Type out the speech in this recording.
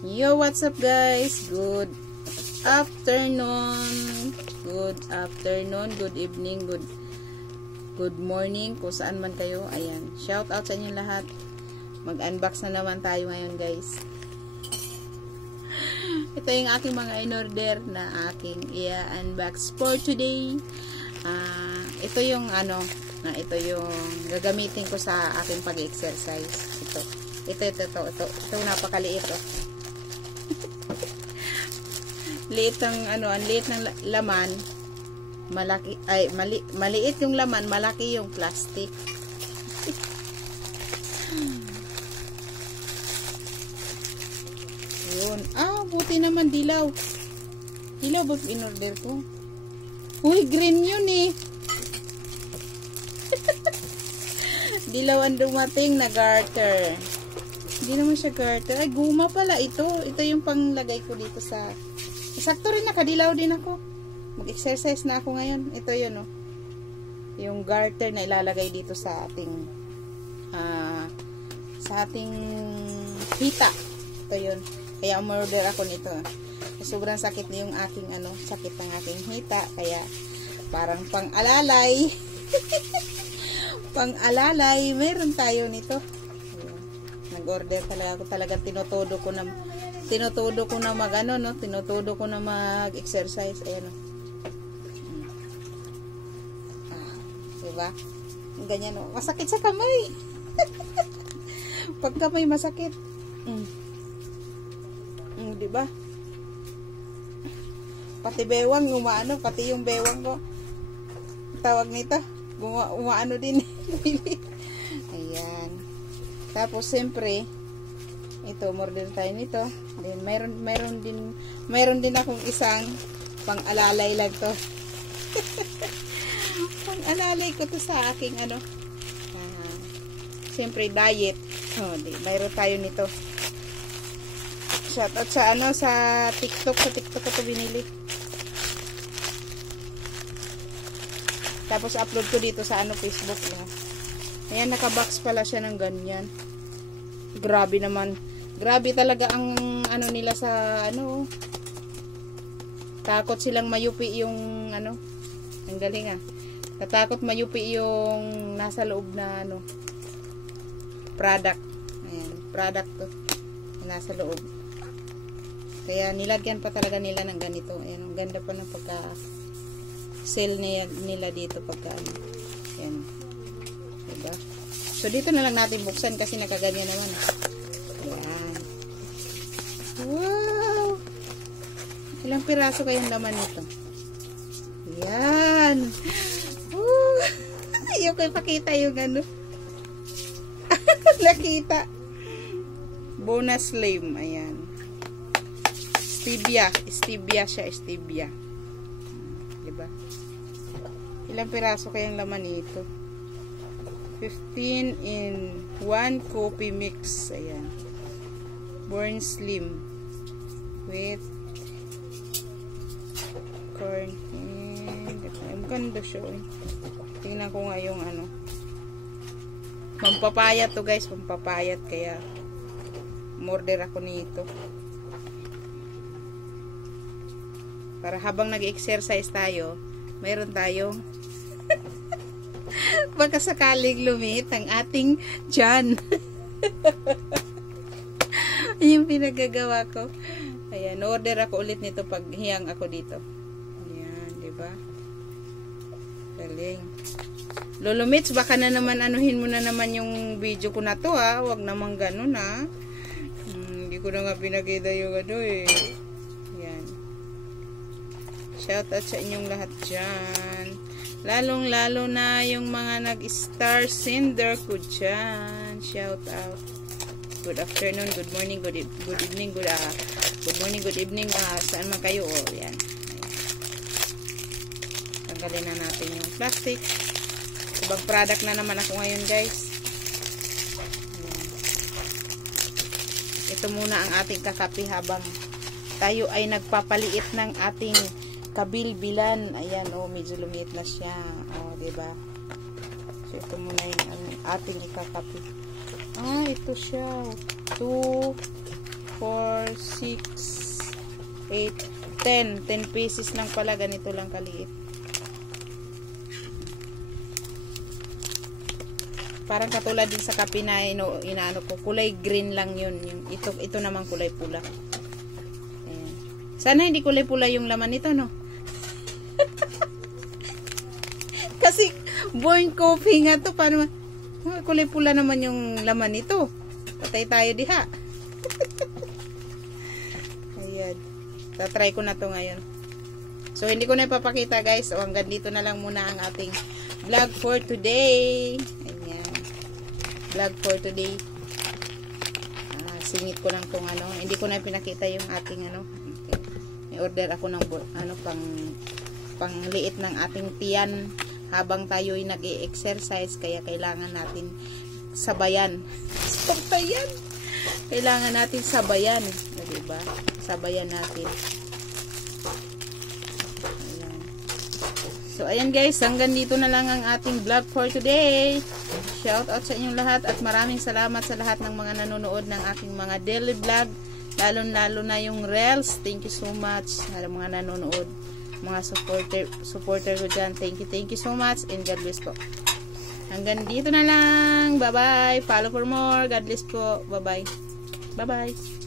Yo, what's up guys? Good afternoon. Good afternoon, good evening, good morning kung saan man kayo. Ayan, shout out sa inyo lahat. Mag-unbox na naman tayo ngayon guys. Ito yung aking mga in-order na aking i-unbox for today. Ito yung ito yung gagamitin ko sa aking pag-exercise. Ito napakaliit oh. Liit ng ang liit ng laman, malaki ay maliit yung laman, malaki yung plastic. Yun. Buti naman dilaw. Dilaw ba in-order ko? Uy, green yun eh. Dilaw ang dumating na garter. Hindi naman siya garter. Ay, guma pala ito. Ito yung panglagay ko dito sa... Sakto rin, nakadilaw din ako. Mag-exercise na ako ngayon. Ito yun, oh. Yung garter na ilalagay dito sa ating hita. Ito yun. Kaya umorder ako nito. Sobrang sakit yung aking sakit ng aking hita. Kaya parang pang-alalay. Pang-alalay. Meron tayo nito. Nag-order talaga ako. Talagang tinutudo ko na tinutudo ko na mag-exercise. Ayan o. Diba? Ganyan o. Masakit sa kamay. Pag kamay masakit. Diba? Pati bewang, pati yung bewang ko. Tawag nito. Umaano din. Ayan. Tapos, siyempre, ito, order tayo nito. Then, mayroon din akong isang pang-alalay lang to. Pang-alalay ko to sa aking siyempre, diet. Mayroon tayo nito. Shoutout sa sa TikTok. Sa TikTok ko to binili. Tapos, upload ko dito sa Facebook. Ayan, nakabox pala siya ng ganyan. Grabe naman. Grabe talaga ang nila sa takot silang mayupi yung ang galing Tatakot mayupi yung nasa loob na product. Ayan, product to. Nasa loob. Kaya nilagyan pa talaga nila ng ganito. Ayan, ang ganda pa ng pagka-sell nila dito pagka Ayan. Diba? So, dito na lang natin buksan kasi nakaganyan naman. Ayan. Wow! Ilang piraso kayong laman nito? Ayan. Ayaw ko ipakita yung nakita. Bonus lime. Ayan. Stevia. Stevia siya. Stevia. Diba? Ilang piraso kayong laman nito? 15 in 1 coffee mix. Ayan. Born Slim. With corn. Ang ganda siya. Tingnan ko nga yung pampapayat to guys. Pampapayat. Kaya order ako nito. Para habang nag-exercise tayo, mayroon tayong baka sakaling lumit ang ating tiyan. Yung pinagagawa ko. Ayan, order ako ulit nito pag hiyang ako dito. Ayan, diba? Galing. Lolomits, baka na naman anuhin mo na naman yung video ko na to Huwag naman ganun Hindi ko na nga pinakita yung Ayan. Shout out sa inyong lahat dyan. Lalong-lalo na yung mga nag-star sender ko dyan. Shout out. Good afternoon, good morning, good evening, good morning, good evening. Saan man kayo? Yan. Tanggalin na natin yung plastic. Ibang product na naman ako ngayon, guys. Ayan. Ito muna ang ating kakapi habang tayo ay nagpapaliit ng ating kabilbilan. Ayan, medyo lumiit na siya. Diba? So, ito muna yung ating ikakapi. Ito siya. 2 4, 6, 8, 10. 10 pieces lang pala. Ganito lang kaliit. Parang katulad din sa kape na inaano ko. Kulay green lang yun. Ito naman kulay pula. Ayan. Sana hindi kulay pula yung laman nito, no? Kasi born coffee nga to. Paano? Kulay pula naman yung laman nito. Patay tayo diha. Ayan. Tatry ko na to ngayon. So, hindi ko na ipapakita, guys. O, hanggang dito na lang muna ang ating vlog for today. Ayan. Vlog for today. Singit ko lang tong ano. Hindi ko na pinakita yung ating ano. Okay. May order ako ng ano, pang liit ng ating tiyan habang tayo'y nag-e-exercise. Kaya kailangan natin sabayan. Sabayan! Kailangan natin sabayan. O, diba? Sabayan natin. Ayan. So, ayan guys. Hanggang dito na lang ang ating vlog for today. Shout out sa inyong lahat at maraming salamat sa lahat ng mga nanonood ng aking mga daily vlog. Lalo na yung Reels. Thank you so much sa mga nanonood. Mga supporter ko dyan. Thank you so much and God bless po. Hanggang dito na lang. Bye-bye. Follow for more. God bless po. Bye-bye. Bye-bye.